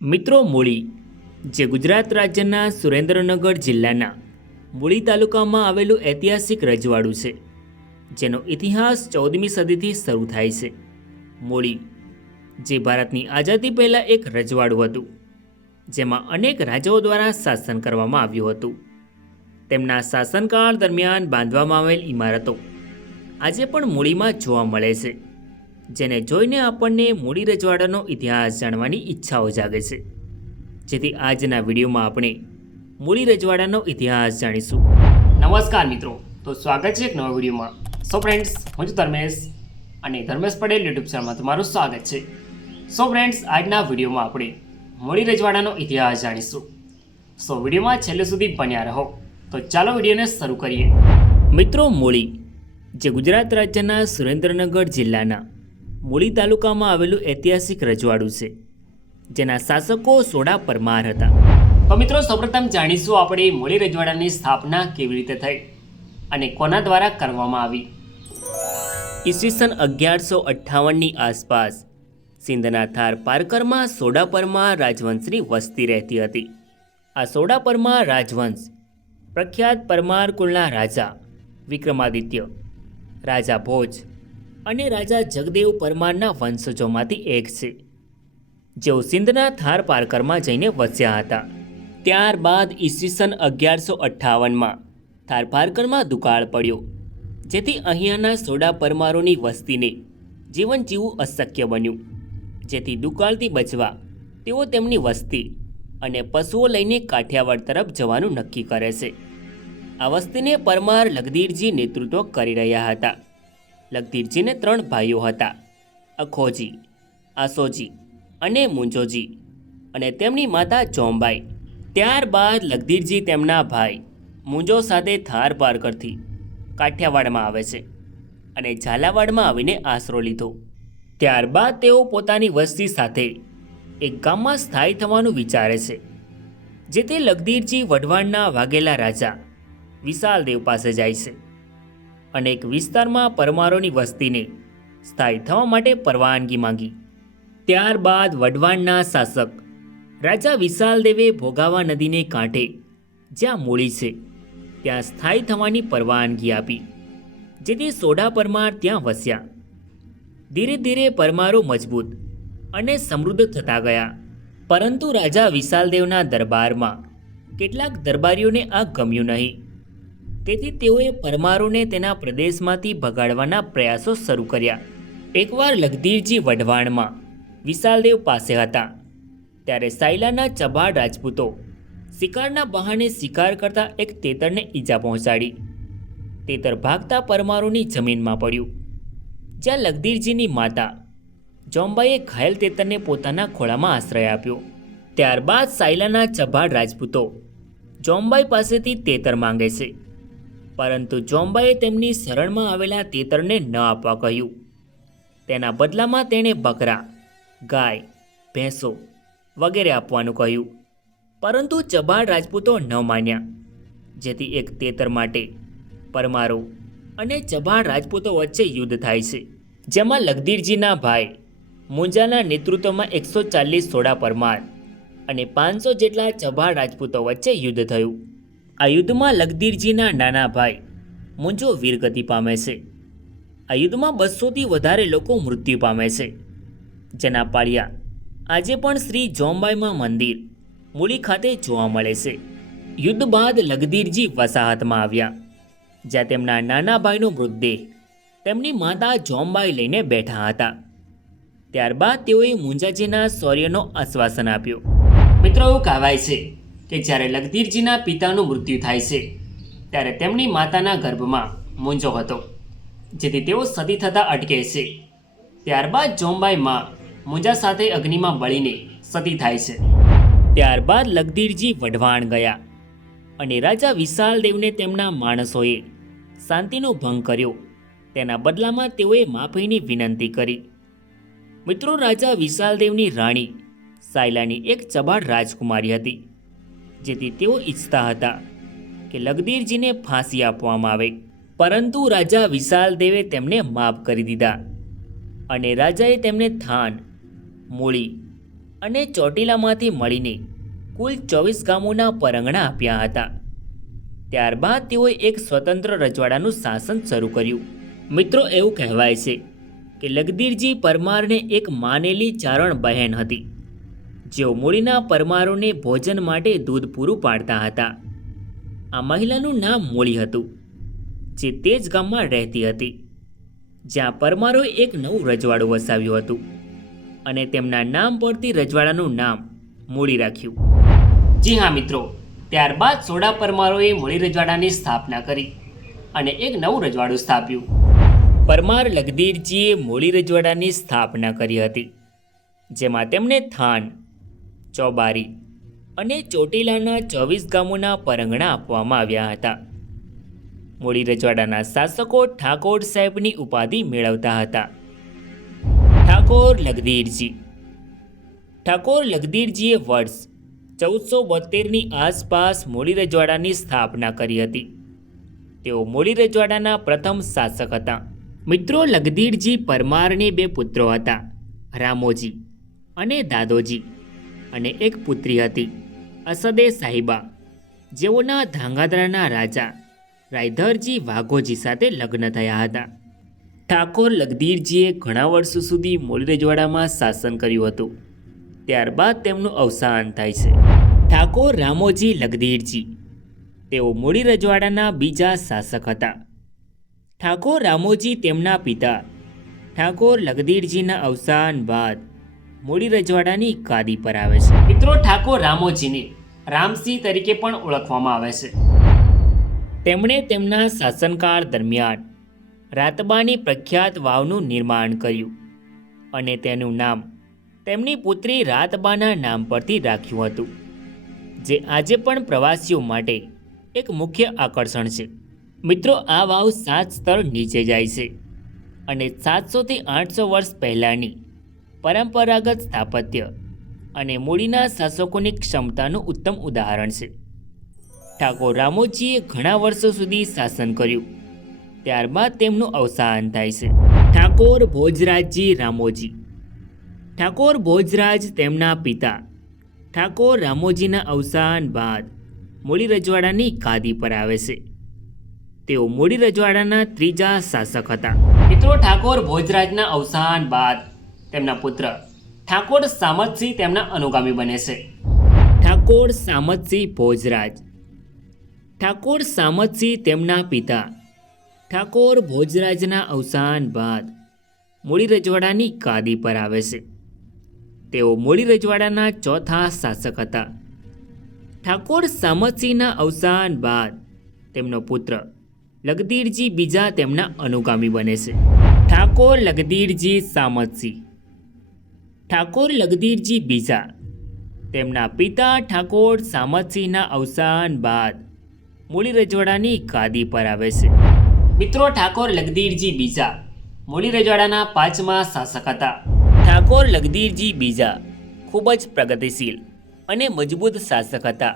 મિત્રો, મૂળી જે ગુજરાત રાજ્યના સુરેન્દ્રનગર જિલ્લાના મૂળી તાલુકામાં આવેલું ઐતિહાસિક રજવાડું છે, જેનો ઇતિહાસ 14મી સદીથી શરૂ થાય છે. મૂળી જે ભારતની આઝાદી પહેલાં એક રજવાડું હતું, જેમાં અનેક રાજાઓ દ્વારા શાસન કરવામાં આવ્યું હતું. તેમના શાસનકાળ દરમિયાન બાંધવામાં આવેલ ઇમારતો આજે પણ મૂળીમાં જોવા મળે છે, જેને જોઈને આપણને મૂળી રજવાડાનો ઇતિહાસ જાણવાની ઈચ્છાઓ જાગે છે. જેથી આજના વિડીયોમાં આપણે મૂળી રજવાડાનો ઇતિહાસ જાણીશું. નમસ્કાર મિત્રો, તો સ્વાગત છે એક નવા વિડીયોમાં. સો ફ્રેન્ડ્સ, હું છું ધર્મેશ અને ધર્મેશ પટેલ યુટ્યુબ ચેનલમાં તમારું સ્વાગત છે. સો ફ્રેન્ડ્સ, આજના વિડીયોમાં આપણે મૂળી રજવાડાનો ઇતિહાસ જાણીશું. સો વિડીયોમાં છેલ્લે સુધી બન્યા રહો. તો ચાલો વિડીયોને શરૂ કરીએ. મિત્રો, મૂળી જે ગુજરાત રાજ્યના સુરેન્દ્રનગર જિલ્લાના મૂળી તાલુકામાં આવેલું ઐતિહાસિક રજવાડું છે, જેના શાસકો સોડા પરમાર હતા. તો મિત્રો, સૌપ્રથમ જાણીશું આપણે મૂળી રજવાડાની સ્થાપના કેવી રીતે થઈ અને કોના દ્વારા કરવામાં આવી. ઈસવીસન 1158ની આસપાસ સિંધના થાર પારકરમાં સોડા પરમાર રાજવંશની વસ્તી રહેતી હતી. આ સોડા પરમાર રાજવંશ પ્રખ્યાત પરમાર કુળના રાજા વિક્રમાદિત્ય, રાજા ભોજ અને રાજા જગદેવ પરમારના વંશજોમાંથી એક છે, જેઓ સિંધના થાર પારકરમાં જઈને વસ્યા હતા. ત્યારબાદ ઈસવીસન 1158માં થાર પારકરમાં દુકાળ પડ્યો, જેથી અહીંયાના સોડા પરમારોની વસ્તીને જીવન જીવવું અશક્ય બન્યું. જેથી દુકાળથી બચવા તેઓ તેમની વસ્તી અને પશુઓ લઈને કાઠિયાવાડ તરફ જવાનું નક્કી કરે છે. આ વસ્તીને પરમાર લગધીરજી નેતૃત્વ કરી રહ્યા હતા. લગધીરજીને 3 ભાઈઓ હતા, અખોજી, આસોજી અને મુંજોજી, અને તેમની માતા જોમબાઈ. ત્યારબાદ લગધીરજી તેમના ભાઈ મુંજો સાથે થાર પારકરથી કાઠિયાવાડમાં આવે છે અને ઝાલાવાડમાં આવીને આશરો લીધો. ત્યારબાદ તેઓ પોતાની વસ્તી સાથે એક ગામમાં સ્થાયી થવાનું વિચારે છે, જે તે લગધીરજી વઢવાણના વાઘેલા રાજા વિશાલદેવ પાસે જાય છે અને એક વિસ્તારમાં પરમારોની વસ્તીને સ્થાયી થવા માટે પરવાનગી માંગી. ત્યારબાદ વઢવાણના શાસક રાજા વિશાલદેવે ભોગાવા નદીને કાંઠે જ્યાં મૂળી છે ત્યાં સ્થાયી થવાની પરવાનગી આપી, જેથી સોડા પરમાર ત્યાં વસ્યા. ધીરે ધીરે પરમારો મજબૂત અને સમૃદ્ધ થતા ગયા. પરંતુ રાજા વિશાલદેવના દરબારમાં કેટલાક દરબારીઓને આ ગમ્યું નહીં, તેથી તેઓએ પરમારોને તેના પ્રદેશમાંથી ભગાડવાના પ્રયાસો શરૂ કર્યા. એકવાર લગધીરજી વઢવાણમાં વિશાલદેવ પાસે હતા, ત્યારે સાયલાના ચબાળ રાજપૂતો શિકારના બહાને શિકાર કરતા એક તેતરને ઈજા પહોંચાડી. તેતર ભાગતા પરમારોની જમીનમાં પડ્યું, જ્યાં લગધીરજીની માતા જોમબાઈએ ઘાયલ તેતરને પોતાના ખોળામાં આશ્રય આપ્યો. ત્યારબાદ સાયલાના ચબાળ રાજપૂતો જોમબાઈ પાસેથી તેતર માંગે છે, પરંતુ જોમબાઈએ તેમની શરણમાં આવેલા તેતરને ન આપવા કહ્યું. તેના બદલામાં તેણે બકરા, ગાય, ભેંસો વગેરે આપવાનું કહ્યું, પરંતુ ચબાળ રાજપૂતો ન માન્યા. જેથી એક તેતર માટે પરમારો અને ચબાળ રાજપૂતો વચ્ચે યુદ્ધ થાય છે, જેમાં લગધીરજીના ભાઈ મુંજાના નેતૃત્વમાં 140 સોડા પરમાર અને 500 જેટલા ચબાળ રાજપૂતો વચ્ચે યુદ્ધ થયું. આ યુદ્ધમાં લગધીરજીના નાના ભાઈ મુંજો વીરગતિ પામે છે. આ યુદ્ધમાં 200થી વધારે લોકો મૃત્યુ પામે છે, જેના પાળિયા આજે પણ શ્રી જોમબાઈમાં મંદિર મૂળી ખાતે જોવા મળે છે. યુદ્ધ બાદ લગધીરજી વસાહતમાં આવ્યા, જ્યાં તેમના નાના ભાઈનો મૃતદેહ તેમની માતા જોમબાઈ લઈને બેઠા હતા. ત્યારબાદ તેઓએ મુંજાજીના શૌર્યનો આશ્વાસન આપ્યો. મિત્રો, એવું કહેવાય છે કે જ્યારે લગધીરજીના પિતાનું મૃત્યુ થાય છે, ત્યારે તેમની માતાના ગર્ભમાં મુંજો હતો, જેથી તેઓ સતી થતાં અટકે છે. ત્યારબાદ જોમબાઈ માં મુંજા સાથે અગ્નિમાં બળીને સતી થાય છે. ત્યારબાદ લગધીરજી વઢવાણ ગયા અને રાજા વિશાલદેવને તેમના માણસોએ શાંતિનો ભંગ કર્યો. તેના બદલામાં તેઓએ માફીની વિનંતી કરી. મિત્રો, રાજા વિશાલદેવની રાણી સાયલાની એક ચબાળ રાજકુમારી હતી, જેથી તેઓ ઈચ્છતા હતા કે લગધીરજીને ફાંસી આપવામાં આવે, પરંતુ રાજા વિશાલદેવે તેમને માફ કરી દીધા અને રાજાએ તેમને થાન, મૂળી અને ચોટીલામાંથી મળીને કુલ 24 ગામોના પરંગણા આપ્યા હતા. ત્યારબાદ તેઓએ એક સ્વતંત્ર રજવાડાનું શાસન શરૂ કર્યું. મિત્રો, એવું કહેવાય છે કે લખધીરજી પરમારને એક માનેલી ચારણ બહેન હતી, જેઓ મૂળીના પરમારોને ભોજન માટે દૂધ પૂરું પાડતા હતા. આ મહિલાનું નામ મૂળી હતું, જે તે જ ગામમાં રહેતી હતી જ્યાં પરમારોએ એક નવું રજવાડું વસાવ્યું હતું અને તેમના નામ પરથી રજવાડાનું નામ મૂળી રાખ્યું. જી હા મિત્રો, ત્યારબાદ સોડા પરમારોએ મૂળી રજવાડાની સ્થાપના કરી અને એક નવું રજવાડું સ્થાપ્યું. પરમાર લખધીરજીએ મૂળી રજવાડાની સ્થાપના કરી હતી, જેમાં તેમને થાન, ચોબારી અને ચોટીલાના 24 ગામોના પરંગણા આપવામાં આવ્યા હતા. મૂળી રજવાડાના શાસકો ઠાકોર સાહેબની ઉપાધિ મેળવતા હતા. ઠાકોર લખધીરજીએ વર્ષ 1472ની આસપાસ મૂળી રજવાડાની સ્થાપના કરી હતી. તેઓ મૂળી રજવાડાના પ્રથમ શાસક હતા. મિત્રો, લખધીરજી પરમારને 2 પુત્રો હતા, રામોજી અને દાદોજી, અને એક પુત્રી હતી, અસદે સાહિબા, જેઓના ધાંગાધ્રાના રાજા રાયધરજી વાઘોજી સાથે લગ્ન થયા હતા. ઠાકોર લખધીરજીએ ઘણા વર્ષો સુધી મૂળી રજવાડામાં શાસન કર્યું હતું. ત્યારબાદ તેમનું અવસાન થાય છે. ઠાકોર રામોજી લખધીરજી, તેઓ મૂળી રજવાડાના બીજા શાસક હતા. ઠાકોર રામોજી તેમના પિતા ઠાકોર લખધીરજીના અવસાન બાદ મૂળી રજવાડાની ગાદી પર આવે છે. મિત્રો, ઠાકોર રામોજીને રામસિંહ તરીકે પણ ઓળખવામાં આવે છે. તેમણે તેમના શાસનકાળ દરમિયાન રાતબાની પ્રખ્યાત વાવનું નિર્માણ કર્યું અને તેનું નામ તેમની પુત્રી રાતબાના નામ પરથી રાખ્યું હતું, જે આજે પણ પ્રવાસીઓ માટે એક મુખ્ય આકર્ષણ છે. મિત્રો, આ વાવ 7 સ્તર નીચે જાય છે અને 700 થી 800 વર્ષ પહેલાંની પરંપરાગત સ્થાપત્ય અને મૂળીના શાસકોની ક્ષમતાનું ઉત્તમ ઉદાહરણ છે. ઠાકોર રામોજીએ ઘણા વર્ષો સુધી શાસન કર્યું. ત્યારબાદ તેમનું અવસાન થાય છે. ઠાકોર ભોજરાજજી રામોજી. ઠાકોર ભોજરાજ તેમના પિતા ઠાકોર રામોજીના અવસાન બાદ મૂળી રજવાડાની ગાદી પર આવે છે. તેઓ મૂળી રજવાડાના ત્રીજા શાસક હતા. મિત્રો, ઠાકોર ભોજરાજના અવસાન બાદ તેમના પુત્ર ઠાકોર સામતસિંહ તેમના અનુગામી બને છે. ઠાકોર સામતસિંહ ભોજરાજ. ઠાકોર સામતસિંહ તેમના પિતા ઠાકોર ભોજરાજના અવસાન બાદ મૂળી રજવાડાની ગાદી પર આવે છે. તેઓ મૂળી રજવાડાના ચોથા શાસક હતા. ઠાકોર સામતસિંહના અવસાન બાદ તેમનો પુત્ર લખધીરજી બીજા તેમના અનુગામી બને છે. ઠાકોર લખધીરજી સામતસિંહ. ઠાકોર લખધીરજી બીજા તેમના પિતા ઠાકોર સામતસિંહના અવસાન બાદ મૂળી રજવાડાની ગાદી પર આવે છે. મિત્રો, ઠાકોર લખધીરજી બીજા મૂળી રજવાડાના 5મા શાસક હતા. ઠાકોર લખધીરજી બીજા ખૂબ જ પ્રગતિશીલ અને મજબૂત શાસક હતા.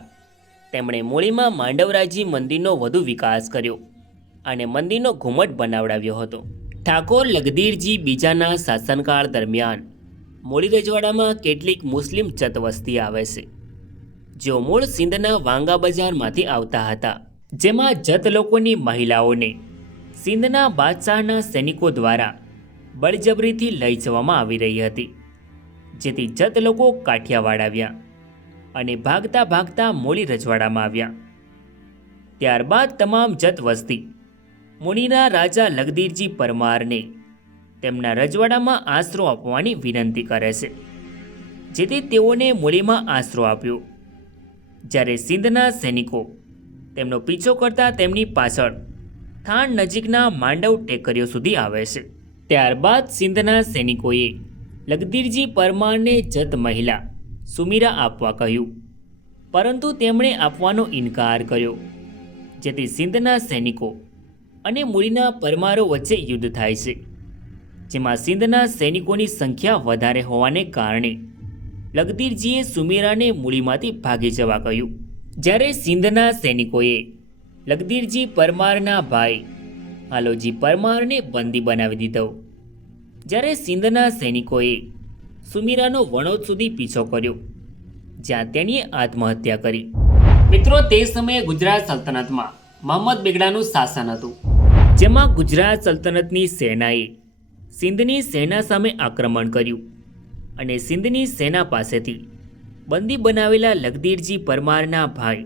તેમણે મૂળીમાં માંડવરાયજી મંદિરનો વધુ વિકાસ કર્યો અને મંદિરનો ઘુમટ બનાવડાવ્યો હતો. ઠાકોર લખધીરજી બીજાના શાસનકાળ દરમિયાન મૂળી રજવાડામાં કેટલીક મુસ્લિમ જત વસ્તી આવે છે, જેઓ મૂળ સિંધના વાંગા બજારમાંથી આવતા હતા. જેમાં જત લોકોની મહિલાઓને સિંધના બાદશાહના સૈનિકો દ્વારા બળજબરીથી લઈ જવામાં આવી રહી હતી, જેથી જત લોકો કાઠિયાવાડ આવ્યા અને ભાગતા ભાગતા મૂળી રજવાડામાં આવ્યા. ત્યારબાદ તમામ જત વસ્તી મૂળીના રાજા લખધીરજી પરમારને તેમના રજવાડામાં આશરો આપવાની વિનંતી કરે છે, જેથી તેઓને મૂળીમાં આશરો આપ્યો. જ્યારે સિંધના સૈનિકો તેમનો પીછો કરતા તેમની પાછળ થાન નજીકના માંડવ ટેકરીઓ સુધી આવે છે. ત્યારબાદ સિંધના સૈનિકોએ લખધીરજી પરમારને જત મહિલા સુમીરા આપવા કહ્યું, પરંતુ તેમણે આપવાનો ઇનકાર કર્યો, જેથી સિંધના સૈનિકો અને મૂળીના પરમારો વચ્ચે યુદ્ધ થાય છે, જેમાં સિંધના સૈનિકોની સંખ્યા વધારે હોવાને કારણે લખધીરજીએ સુમીરાને મૂળીમાંથી ભાગી જવા કહ્યું. જ્યારે સિંધના સૈનિકોએ લખધીરજી પરમારના ભાઈ હાલોજી પરમારને બંદી બનાવી દીધો. જ્યારે સિંધના સૈનિકોએ સુમીરાનો વણોદ સુધી પીછો કર્યો, જ્યાં તેણીએ આત્મહત્યા કરી. મિત્રો, તે સમયે ગુજરાત સલ્તનતમાં મહંમદ બેગડાનું શાસન હતું, જેમાં ગુજરાત સલ્તનતની સેનાએ સિંધની સેના સામે આક્રમણ કર્યું અને સિંધની સેના પાસેથી બંદી બનાવેલા લખદીરજી પરમારના ભાઈ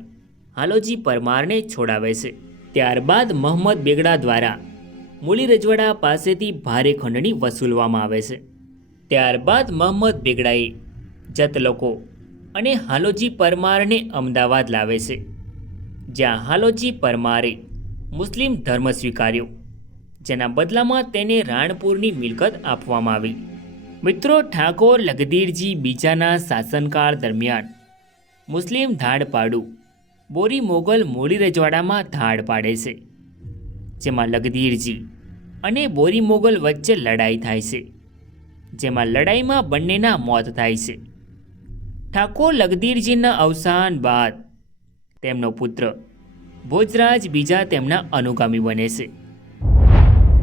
હાલોજી પરમારને છોડાવે છે. ત્યારબાદ મહંમદ બેગડા દ્વારા મૂળી રજવાડા પાસેથી ભારે ખંડણી વસૂલવામાં આવે છે. ત્યારબાદ મહંમદ બેગડાએ જત લોકો અને હાલોજી પરમારને અમદાવાદ લાવે છે, જ્યાં હાલોજી પરમારે મુસ્લિમ ધર્મ સ્વીકાર્યો, જેના બદલામાં તેને રાણપુરની મિલકત આપવામાં આવી. મિત્રો, ઠાકોર લખદીરજી બીજાના શાસનકાળ દરમિયાન મુસ્લિમ ધાડપાડુ બોરી મોગલ મૂળી રજવાડામાં ધાડ પાડે છે, જેમાં લખદીરજી અને બોરી મોગલ વચ્ચે લડાઈ થાય છે, જેમાં લડાઈમાં બંનેના મોત થાય છે. ઠાકોર લખદીરજીના અવસાન બાદ તેમનો પુત્ર ભોજરાજ બીજા તેમના અનુગામી બને છે.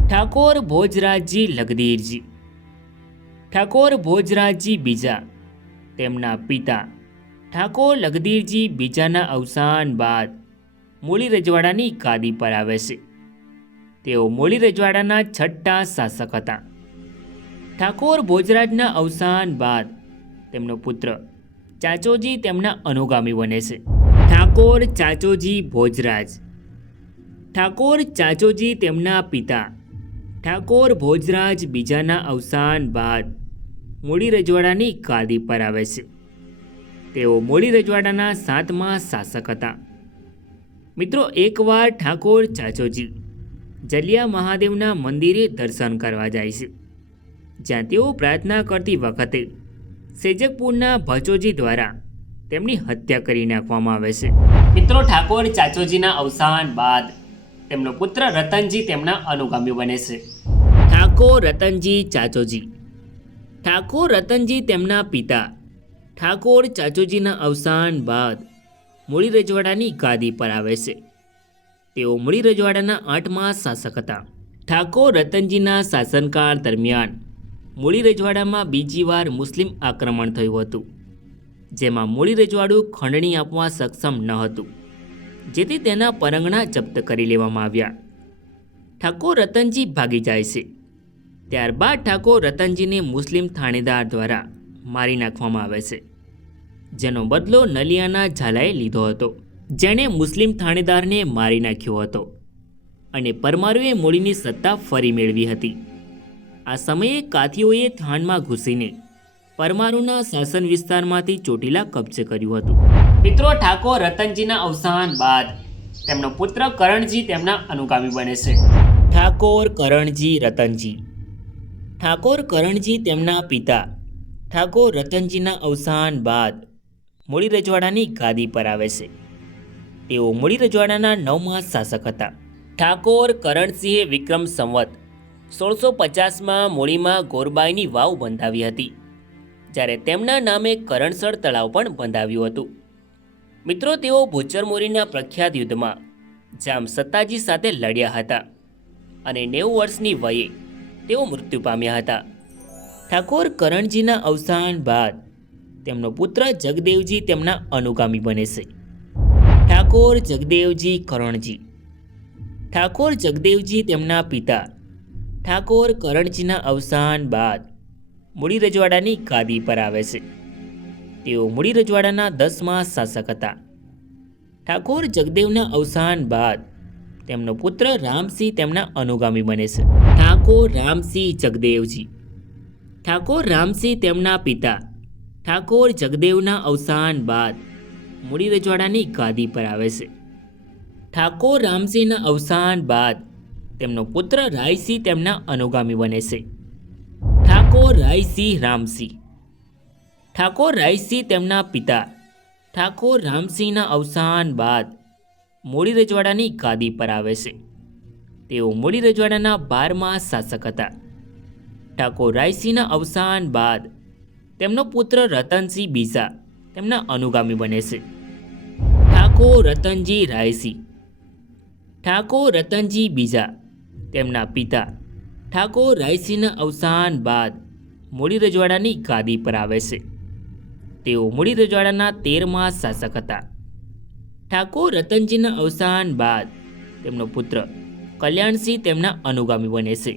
ઠાકોર ભોજરાજજી લખદીરજી. ઠાકોર ભોજરાજજી બીજા તેમના પિતા ઠાકોર લખદીરજી બીજાના અવસાન બાદ મૂળી રજવાડાની ગાદી પર આવે છે. તેઓ મૂળી રજવાડાના છઠ્ઠા શાસક હતા. ઠાકોર ભોજરાજના અવસાન બાદ તેમનો પુત્ર ચાચોજી તેમના અનુગામી બને છે. ઠાકોર ચાચોજી ભોજરાજ. ઠાકોર ચાચોજી તેમના પિતા ઠાકોર ભોજરાજ બીજાના અવસાન બાદ મૂળી રજવાડાની ગાદી પર આવે છે. તેઓ મૂળી રજવાડાના 7મા શાસક હતા. મિત્રો, એકવાર ઠાકોર ચાચોજી જલિયા મહાદેવના મંદિરે દર્શન કરવા જાય છે, જ્યાં તેઓ પ્રાર્થના કરતી વખતે સેજકપુરના ભચોજી દ્વારા તેમની હત્યા કરી નાખવામાં આવે છે. મિત્રો, ઠાકોર ચાચોજીના અવસાન બાદ તેમનો પુત્ર રતનજી તેમના અનુગામી બને છે. ઠાકોર રતનજી ચાચોજી. ઠાકોર રતનજી તેમના પિતા ઠાકોર ચાચોજીના અવસાન બાદ મૂળી રજવાડાની ગાદી પર આવે છે. તેઓ મૂળી રજવાડાના 8મા શાસક હતા. ઠાકોર રતનજીના શાસનકાળ દરમિયાન મૂળી રજવાડામાં બીજી વાર મુસ્લિમ આક્રમણ થયું હતું, જેમાં મૂળી રજવાડું ખંડણી આપવા સક્ષમ ન હતું, જેથી તેના પરંગણા જપ્ત કરી લેવામાં આવ્યા. ઠાકોર રતનજી ભાગી જાય છે. ત્યારબાદ ઠાકોર રતનજીને મુસ્લિમ થાણેદાર દ્વારા મારી નાખવામાં આવે છે, જેનો બદલો નલિયાના ઝાલાએ લીધો હતો, જેણે મુસ્લિમ થાણેદારને મારી નાખ્યો હતો અને પરમારોએ મૂળીની સત્તા ફરી મેળવી હતી. આ સમયે કાથીઓએ થાનમાં ઘૂસીને પરમારુના શાસન વિસ્તારમાંથી ચોટીલા કબજે કર્યું હતું. મિત્રો, ઠાકોર રતનજીના અવસાન બાદ તેમનો પુત્ર કરણજી તેમના અનુગામી બને છે. ઠાકોર કરણજી રતનજી. ઠાકોર કરણજી તેમના પિતા ઠાકોર રતનજીના અવસાન બાદ મૂળી રજવાડાની ગાદી પર આવે છે. તેઓ મૂળી રજવાડાના 9મા શાસક હતા. ઠાકોર કરણસિંહે વિક્રમ સંવત 1650માં મૂળીમાં ગોરબાઈની વાવ બંધાવી હતી, જ્યારે તેમના નામે કરણસર તળાવ પણ બંધાવ્યું હતું. મિત્રો, તેઓ ભૂચરમોરીના પ્રખ્યાત યુદ્ધમાં જામ સત્તાજી સાથે લડ્યા હતા અને 90 વર્ષની વયે તેઓ મૃત્યુ પામ્યા હતા. ઠાકોર કરણજીના અવસાન બાદ તેમનો પુત્ર જગદેવજી તેમના અનુગામી બને છે. ઠાકોર જગદેવજી કરણજી. ઠાકોર જગદેવજી તેમના પિતા ઠાકોર કરણજીના અવસાન બાદ મૂળી રજવાડાની ગાદી પર આવે છે. તેઓ મૂળી રજવાડાના 10મા શાસક હતા. ઠાકોર જગદેવના અવસાન બાદ તેમનો પુત્ર રામસિંહ તેમના અનુગામી બને છે. ઠાકોર રામસિંહ જગદેવજી. ઠાકોર રામસિંહ તેમના પિતા ઠાકોર જગદેવના અવસાન બાદ મૂળી રજવાડાની ગાદી પર આવે છે. ઠાકોર રામસિંહના અવસાન બાદ તેમનો પુત્ર રાયસિંહ તેમના અનુગામી બને છે. ઠાકોર રાયસિંહ રામસિંહ. ઠાકોર રાયસિંહ તેમના પિતા ઠાકોર રામસિંહના અવસાન બાદ મૂળી રજવાડાની ગાદી પર આવે છે. તેઓ મૂળી રજવાડાના 12મા શાસક હતા. ઠાકોર રાયસિંહના અવસાન બાદ તેમનો પુત્ર રતનસિંહ બીજા તેમના અનુગામી બને છે. ઠાકોર રતનજી રાયસિંહ. ઠાકોર રતનજી બીજા તેમના પિતા ઠાકોર રાયસિંહના અવસાન બાદ મૂળી રજવાડાની ગાદી પર આવે છે। તેઓ મૂળી રજવાડાના 13મા શાસક હતા। ઠાકોર રતનજીના અવસાન બાદ તેમનો પુત્ર કલ્યાણસિંહ તેમના અનુગામી બને છે।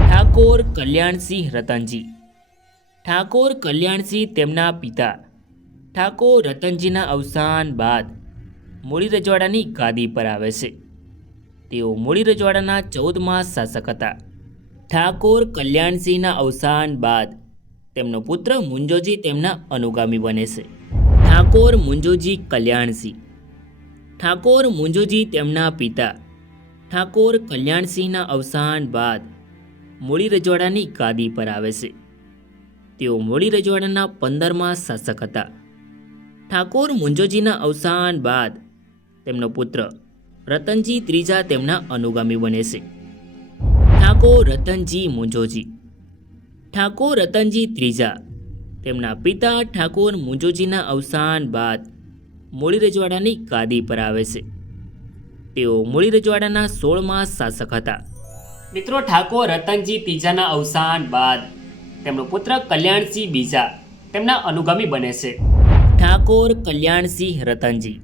ઠાકોર કલ્યાણસિંહ રતનજી। ઠાકોર કલ્યાણસિંહ તેમના પિતા ઠાકોર રતનજીના અવસાન બાદ મૂળી રજવાડાની ગાદી પર આવે છે। તેઓ મૂળી રજવાડાના 14મા શાસક હતા। ઠાકોર કલ્યાણસિંહના અવસાન બાદ તેમનો પુત્ર મુંજોજી તેમના અનુગામી બને છે। ઠાકોર મુંજોજી કલ્યાણસિંહ। ઠાકોર મુંજોજી તેમના પિતા ઠાકોર કલ્યાણસિંહના અવસાન બાદ મૂળી રજવાડાની ગાદી પર આવે છે। તેઓ મૂળી રજવાડાના 15મા શાસક હતા। ઠાકોર મુંજોજીના અવસાન બાદ તેમનો પુત્ર રતનજી ત્રીજા તેમના અનુગામી બને છે। ઠાકોર રતનજી મુંજોજી। ઠાકોર રતનજી ત્રીજા તેમના પિતા ઠાકોર મુંજોજીના અવસાન બાદ મૂળી રજવાડાની ગાદી પર આવે છે। તેઓ મૂળી રજવાડાના 16મા શાસક હતા। મિત્રો, ઠાકોર રતનજી ત્રીજાના અવસાન બાદ તેમનો પુત્ર કલ્યાણસિંહ બીજા તેમના અનુગામી બને છે। ઠાકોર કલ્યાણસિંહ રતનજી।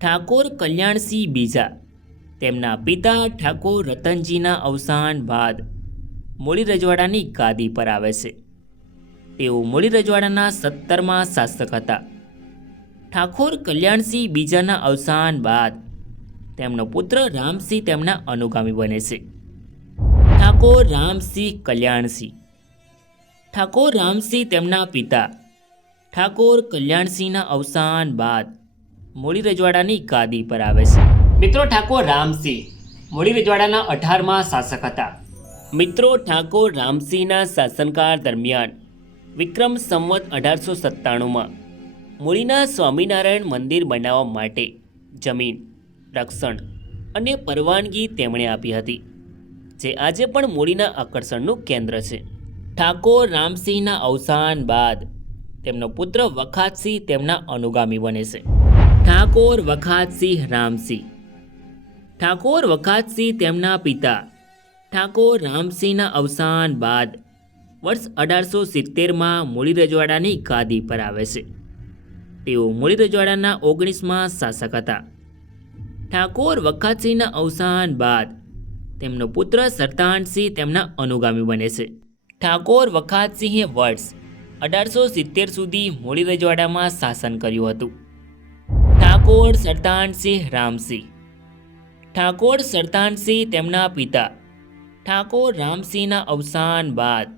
ઠાકોર કલ્યાણસિંહ બીજા તેમના પિતા ઠાકોર રતનજીના અવસાન બાદ મૂળી રજવાડાની ગાદી પર આવે છે। તેઓ મૂળી રજવાડાના 17મા શાસક હતા। ઠાકોર કલ્યાણસિંહ બીજાના અવસાન બાદ તેમનો પુત્ર રામસિંહ તેમના અનુગામી બને છે। ઠાકોર રામસિંહ કલ્યાણસિંહ। ઠાકોર રામસિંહ તેમના પિતા ઠાકોર કલ્યાણસિંહના અવસાન બાદ મૂળી રજવાડાની ગાદી પર આવે છે। મિત્રો, ઠાકોર રામસિંહ મૂળી રજવાડાના 18મા શાસક હતા। મિત્રો, ઠાકોર રામસિંહના શાસનકાળ દરમિયાન વિક્રમ સંવત 1897માં મૂળીના સ્વામિનારાયણ મંદિર બનાવવા માટે જમીન, રક્ષણ અને પરવાનગી તેમણે આપી હતી, જે આજે પણ મૂળીના આકર્ષણનું કેન્દ્ર છે। ઠાકોર રામસિંહના અવસાન બાદ તેમનો પુત્ર વખાતસિંહ તેમના અનુગામી બને છે। ઠાકોર વખાતસિંહ રામસિંહ। ઠાકોર વખાતસિંહ તેમના પિતા ઠાકોર રામસિંહના અવસાન બાદ વર્ષ 1870માં મૂળી રજવાડાની ગાદી પર આવે છે। તેઓ મૂળી રજવાડાના 19મા શાસક હતા। ઠાકોર વખાતસિંહના અવસાન બાદ તેમનો પુત્ર સરતાનસિંહ તેમના અનુગામી બને છે। ઠાકોર વખાતસિંહે વર્ષ 1870 સુધી મૂળી રજવાડામાં શાસન કર્યું હતું। ઠાકોર સરતાનસિંહ રામસિંહ। ઠાકોર સરતાનસિંહ તેમના પિતા ઠાકોર રામસિંહના અવસાન બાદ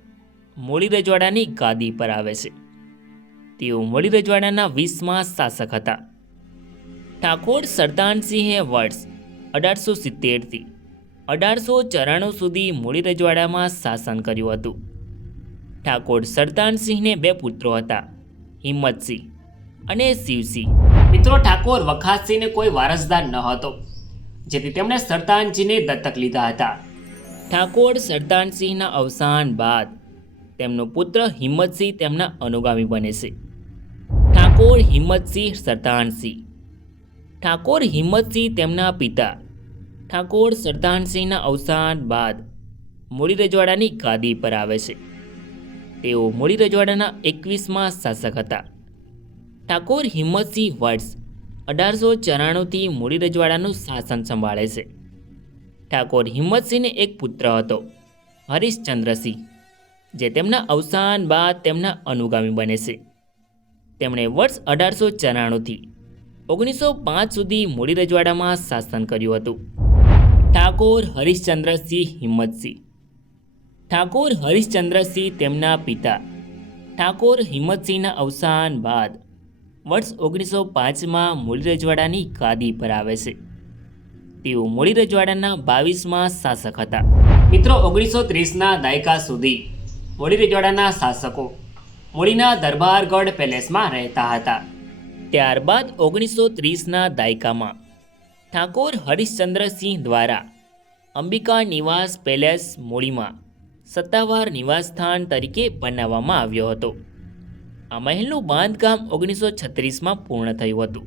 મૂળી રજવાડાની ગાદી પર આવે છે। તેઓ મૂળી રજવાડાના 20મા શાસક હતા। ઠાકોર સરતાનસિંહે વર્ષ 1870થી 1894 સુધી મૂળી રજવાડામાં શાસન કર્યું હતું। ઠાકોર સરતાનસિંહને 2 પુત્રો હતા, હિંમતસિંહ અને શિવસિંહ। મિત્રો, ઠાકોર વખાતસિંહને કોઈ વારસદાર ન હતો, જેથી તેમણે સરતાનજીને દત્તક લીધા હતા। ઠાકોર સરતાનસિંહના અવસાન બાદ તેમનો પુત્ર હિંમતસિંહ તેમના અનુગામી બને છે। ઠાકોર હિંમતસિંહ સરતાનસિંહ। ઠાકોર હિંમતસિંહ તેમના પિતા ઠાકોર સરતાનસિંહના અવસાન બાદ મૂળી રજવાડાની ગાદી પર આવે છે। તેઓ મૂળી રજવાડાના 21મા શાસક હતા। ઠાકોર હિંમતસિંહ વર્ષ 1894થી મૂળી રજવાડાનું શાસન સંભાળે છે। ઠાકોર હિંમતસિંહને એક પુત્ર હતો, હરીશચંદ્રસિંહ, જે તેમના અવસાન બાદ તેમના અનુગામી બને છે। તેમણે વર્ષ 1894થી 1905 સુધી મૂળી રજવાડામાં શાસન કર્યું હતું। ઠાકોર હરીશચંદ્રસિંહ હિંમતસિંહ। ઠાકોર હરીશચંદ્રસિંહ તેમના પિતા ઠાકોર હિંમતસિંહના અવસાન બાદ વર્ષ 1905માં મૂળી રજવાડાની ગાદી પર આવે છે। તેઓ મૂળી રજવાડાના 22મા શાસક હતા। મિત્રો, 1930ના દાયકા સુધી મૂળી રજવાડાના શાસકો મૂળીના દરબારગઢ પેલેસમાં રહેતા હતા। ત્યારબાદ 1930ના દાયકામાં ઠાકોર હરીશચંદ્રસિંહ દ્વારા અંબિકા નિવાસ પેલેસ મૂળીમાં સત્તાવાર નિવાસસ્થાન તરીકે બનાવવામાં આવ્યો હતો। આ મહેલનું બાંધકામ 1936માં પૂર્ણ થયું હતું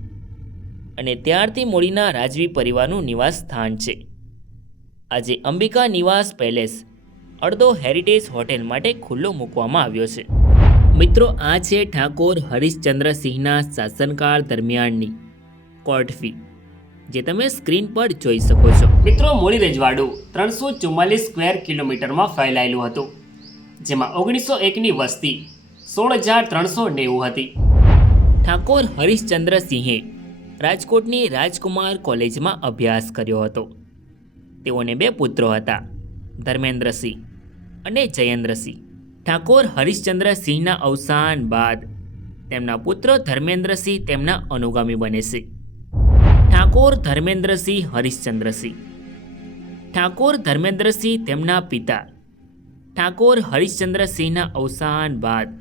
અને ત્યારથી મૂળીના રાજવી પરિવારનું નિવાસ સ્થાન છે। આજે અંબિકા નિવાસ પેલેસ અડધો હેરિટેજ હોટેલ માટે ખુલ્લો મૂકવામાં આવ્યો છે. મિત્રો, આ છે ઠાકોર હરીશચંદ્રસિંહના શાસનકાળ દરમિયાનની કોર્ટ ફી, જે તમે સ્ક્રીન પર જોઈ શકો છો. મિત્રો, મૂળી રજવાડું 344 સ્ક્વેર કિલોમીટરમાં ફેલાયેલું હતું, જેમાં 1901ની વસ્તી 16,390 હતી. ઠાકોર હરીશચંદ્રસિંહે રાજકોટની રાજકુમાર કોલેજમાં અભ્યાસ કર્યો હતો. તેઓને 2 પુત્રો હતા, ધર્મેન્દ્રસિંહ અને જયેન્દ્રસિંહ. ઠાકોર હરીશચંદ્રસિંહના અવસાન બાદ તેમના પુત્ર ધર્મેન્દ્રસિંહ તેમના અનુગામી બને છે. ઠાકોર ધર્મેન્દ્રસિંહ હરીશચંદ્રસિંહ. ઠાકોર ધર્મેન્દ્રસિંહ તેમના પિતા ઠાકોર હરીશચંદ્રસિંહના અવસાન બાદ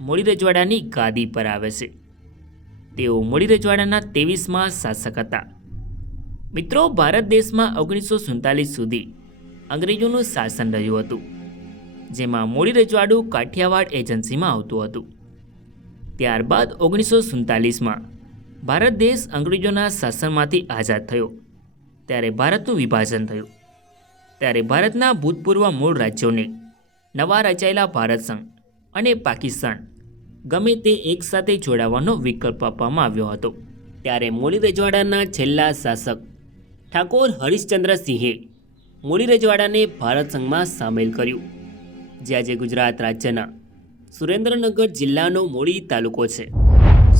મૂળી રજવાડાની ગાદી પર આવે છે. તેઓ મૂળી રજવાડાના 23મા શાસક હતા. મિત્રો, ભારત દેશમાં 1947 સુધી અંગ્રેજોનું શાસન રહ્યું હતું, જેમાં મૂળી રજવાડું કાઠિયાવાડ એજન્સીમાં આવતું હતું. ત્યારબાદ 1947માં ભારત દેશ અંગ્રેજોના શાસનમાંથી આઝાદ થયો ત્યારે ભારતનું વિભાજન થયું. ત્યારે ભારતના ભૂતપૂર્વ મૂળ રાજ્યોને નવા રચાયેલા ભારત સંઘ અને પાકિસ્તાન ગમે તે એકસાથે જોડાવાનો વિકલ્પ આપવામાં આવ્યો હતો. ત્યારે મૂળી રજવાડાના છેલ્લા શાસક ઠાકોર હરીશચંદ્રસિંહે મૂળી રજવાડાને ભારત સંઘમાં સામેલ કર્યું, જે આજે ગુજરાત રાજ્યના સુરેન્દ્રનગર જિલ્લાનો મૂળી તાલુકો છે.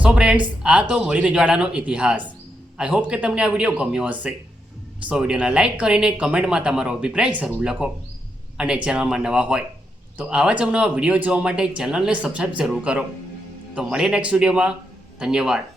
સો ફ્રેન્ડ્સ, આ તો મૂળી રજવાડાનો ઇતિહાસ. આઈ હોપ કે તમને આ વિડીયો ગમ્યો હશે. સો વિડીયોને લાઇક કરીને કમેન્ટમાં તમારો અભિપ્રાય જરૂર લખો, અને ચેનલમાં નવા હોય તો આવા જ નવા વિડીયો જોવા માટે ચેનલને સબસ્ક્રાઈબ જરૂર કરો. તો મળીએ નેક્સ્ટ વિડીયોમાં. ધન્યવાદ.